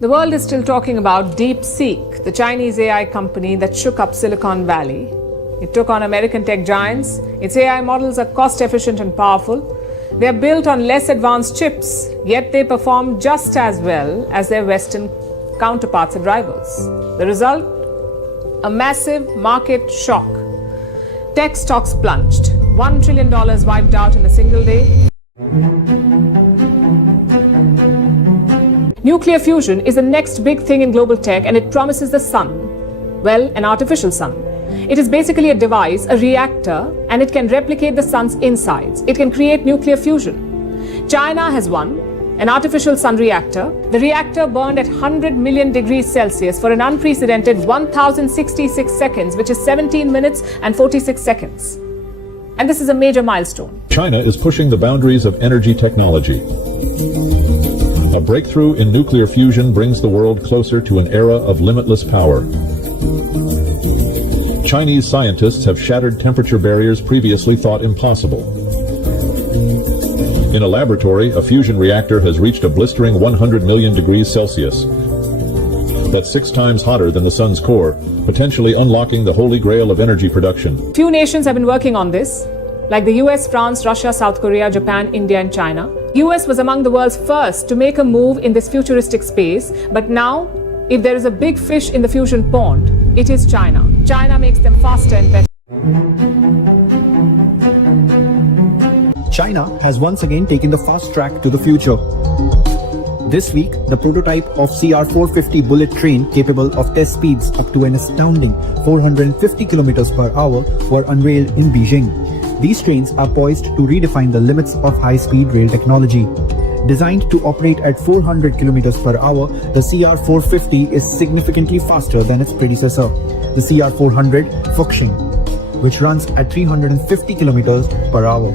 The world is still talking about DeepSeek, the Chinese AI company that shook up Silicon Valley. It took on American tech giants. Its AI models are cost efficient and powerful. They are built on less advanced chips, yet they perform just as well as their Western counterparts and rivals. The result? A massive market shock. Tech stocks plunged. $1 trillion wiped out in a single day. Nuclear fusion is the next big thing in global tech, and it promises the sun. Well, an artificial sun. It is basically a device, a reactor, and it can replicate the sun's insides. It can create nuclear fusion. China has one, an artificial sun reactor. The reactor burned at 100 million degrees Celsius for an unprecedented 1066 seconds, which is 17 minutes and 46 seconds. And this is a major milestone. China is pushing the boundaries of energy technology. A breakthrough in nuclear fusion brings the world closer to an era of limitless power. Chinese scientists have shattered temperature barriers previously thought impossible. In a laboratory, a fusion reactor has reached a blistering 100 million degrees Celsius. That's 6 times hotter than the sun's core, potentially unlocking the holy grail of energy production. Few nations have been working on this, like the US, France, Russia, South Korea, Japan, India, and China. US was among the world's first to make a move in this futuristic space, but now, if there is a big fish in the fusion pond, it is China. China makes them faster and better. China has once again taken the fast track to the future. This week, the prototype of CR450 bullet train capable of test speeds up to an astounding 450 km per hour were unveiled in Beijing. These trains are poised to redefine the limits of high-speed rail technology. Designed to operate at 400 km per hour, the CR450 is significantly faster than its predecessor, the CR400 Fuxing, which runs at 350 km per hour.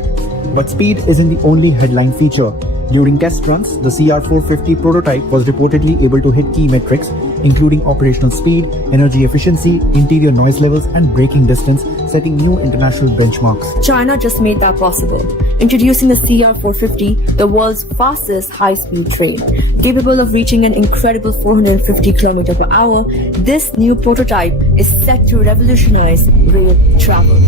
But speed isn't the only headline feature. During test runs, the CR450 prototype was reportedly able to hit key metrics, including operational speed, energy efficiency, interior noise levels, and braking distance, setting new international benchmarks. China just made that possible, introducing the CR450, the world's fastest high-speed train. Capable of reaching an incredible 450 km per hour, this new prototype is set to revolutionize rail travel.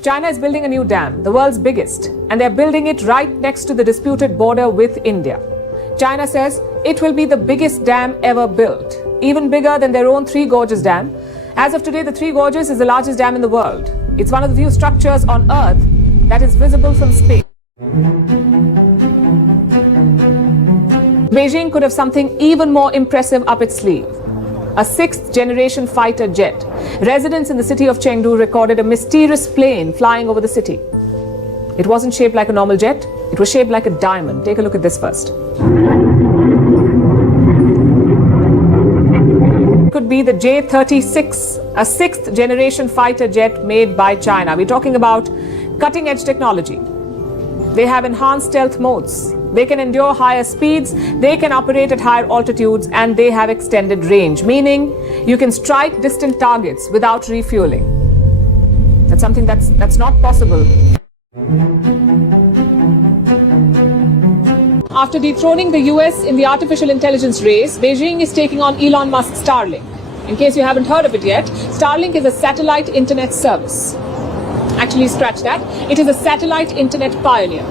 China is building a new dam, the world's biggest, and they're building it right next to the disputed border with India. China says it will be the biggest dam ever built, even bigger than their own Three Gorges Dam. As of today, the Three Gorges is the largest dam in the world. It's one of the few structures on Earth that is visible from space. Beijing could have something even more impressive up its sleeve. A 6th-generation fighter jet. Residents in the city of Chengdu recorded a mysterious plane flying over the city. It wasn't shaped like a normal jet. It was shaped like a diamond. Take a look at this first. It could be the J-36, a 6th-generation fighter jet made by China. We're talking about cutting-edge technology. They have enhanced stealth modes. They can endure higher speeds, they can operate at higher altitudes, and they have extended range, meaning you can strike distant targets without refueling. That's something that's not possible. After dethroning the US in the artificial intelligence race, Beijing is taking on Elon Musk's Starlink. In case you haven't heard of it yet, Starlink is a satellite internet service. Actually, scratch that. It is a satellite internet pioneer.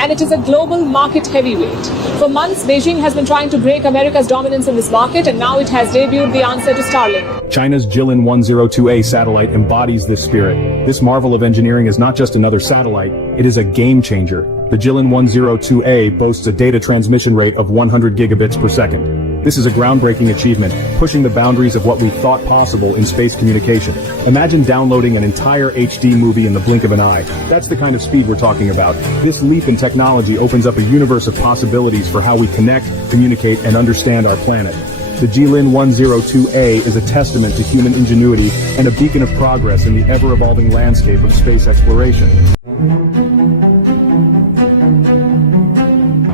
And it is a global market heavyweight. For months, Beijing has been trying to break America's dominance in this market, and now it has debuted the answer to Starlink. China's Jilin 102A satellite embodies this spirit. This marvel of engineering is not just another satellite, it is a game changer. The Jilin 102A boasts a data transmission rate of 100 gigabits per second. This is a groundbreaking achievement, pushing the boundaries of what we thought possible in space communication. Imagine downloading an entire HD movie in the blink of an eye. That's the kind of speed we're talking about. This leap in technology opens up a universe of possibilities for how we connect, communicate, and understand our planet. The Jilin 102A is a testament to human ingenuity and a beacon of progress in the ever-evolving landscape of space exploration.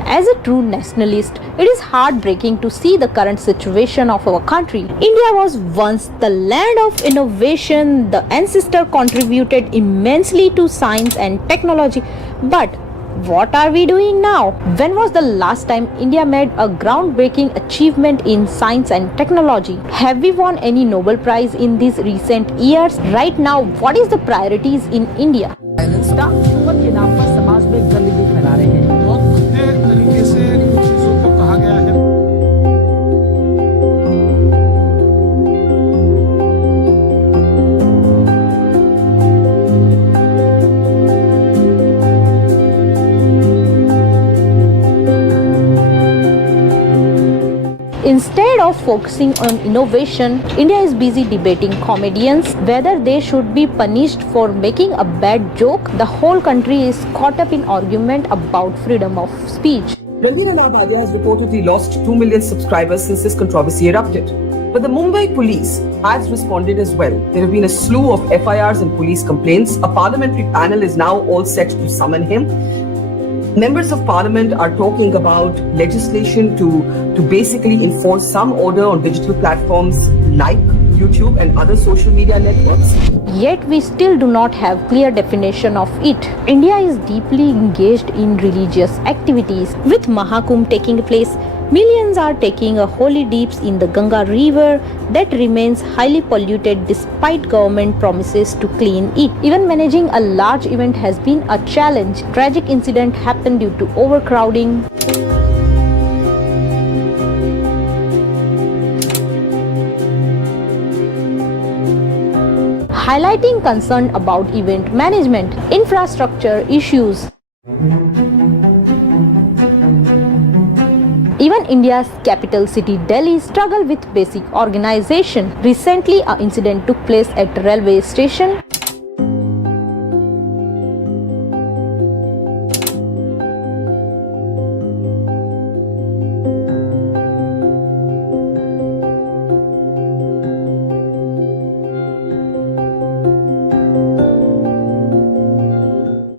As a true nationalist, it is heartbreaking to see the current situation of our country. India was once the land of innovation. The ancestor contributed immensely to science and technology. But what are we doing now? When was the last time India made a groundbreaking achievement in science and technology? Have we won any Nobel Prize in these recent years? Right now, what is the priorities in India? हुकूमत के नाम पर समाज में गंदगी फैला रहे हैं। बहुत बुरे तरीके से चीजों को कहा गया है। Instead of focusing on innovation, India is busy debating comedians whether they should be punished for making a bad joke. The whole country is caught up in argument about freedom of speech. Ranveer Nabadia has reportedly lost 2 million subscribers since this controversy erupted. But the Mumbai police has responded as well. There have been a slew of FIRs and police complaints. A parliamentary panel is now all set to summon him. Members of parliament are talking about legislation to basically enforce some order on digital platforms like YouTube and other social media networks. Yet we still do not have clear definition of it. India is deeply engaged in religious activities. With Mahakumbh taking place, millions are taking a holy dips in the Ganga river that remains highly polluted despite government promises to clean it. Even managing a large event has been a challenge. Tragic incident happened due to overcrowding. Highlighting concern about event management, infrastructure issues. Even India's capital city Delhi struggle with basic organization. Recently, an incident took place at a railway station.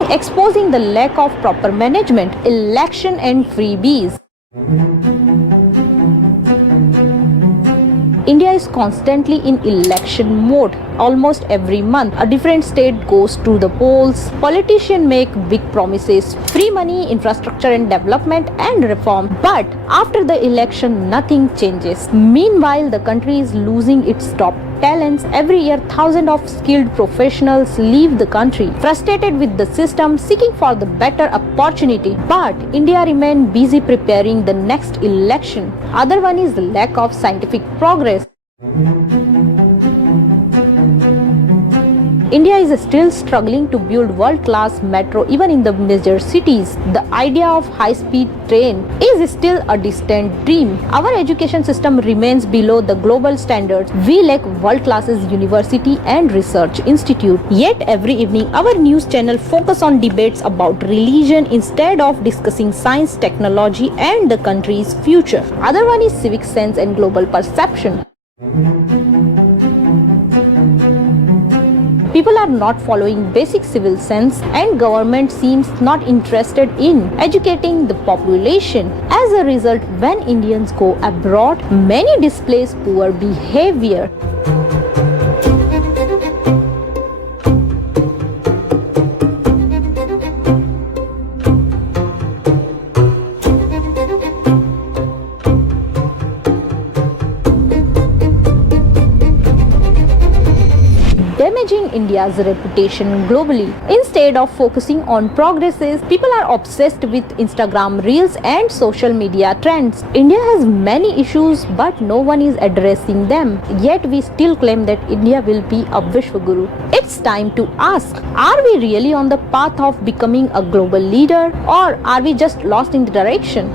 Exposing the lack of proper management, election and freebies. India is constantly in election mode. Almost every month, a different state goes to the polls. Politicians make big promises, free money, infrastructure and development and reform. But after the election, nothing changes. Meanwhile, the country is losing its top talents. Every year, thousands of skilled professionals leave the country, frustrated with the system, seeking for the better opportunity. But India remains busy preparing the next election. Other one is the lack of scientific progress. India is still struggling to build world-class metro even in the major cities. The idea of high-speed train is still a distant dream. Our education system remains below the global standards. We lack world-class university and research institute. Yet every evening our news channel focus on debates about religion instead of discussing science, technology and the country's future. Other one is civic sense and global perception. People are not following basic civil sense and government seems not interested in educating the population. As a result, when Indians go abroad, many display poor behavior. Damaging India's reputation globally. Instead of focusing on progresses, people are obsessed with Instagram reels and social media trends. India has many issues, but no one is addressing them. Yet we still claim that India will be a Vishwaguru. It's time to ask, are we really on the path of becoming a global leader, or are we just lost in the direction?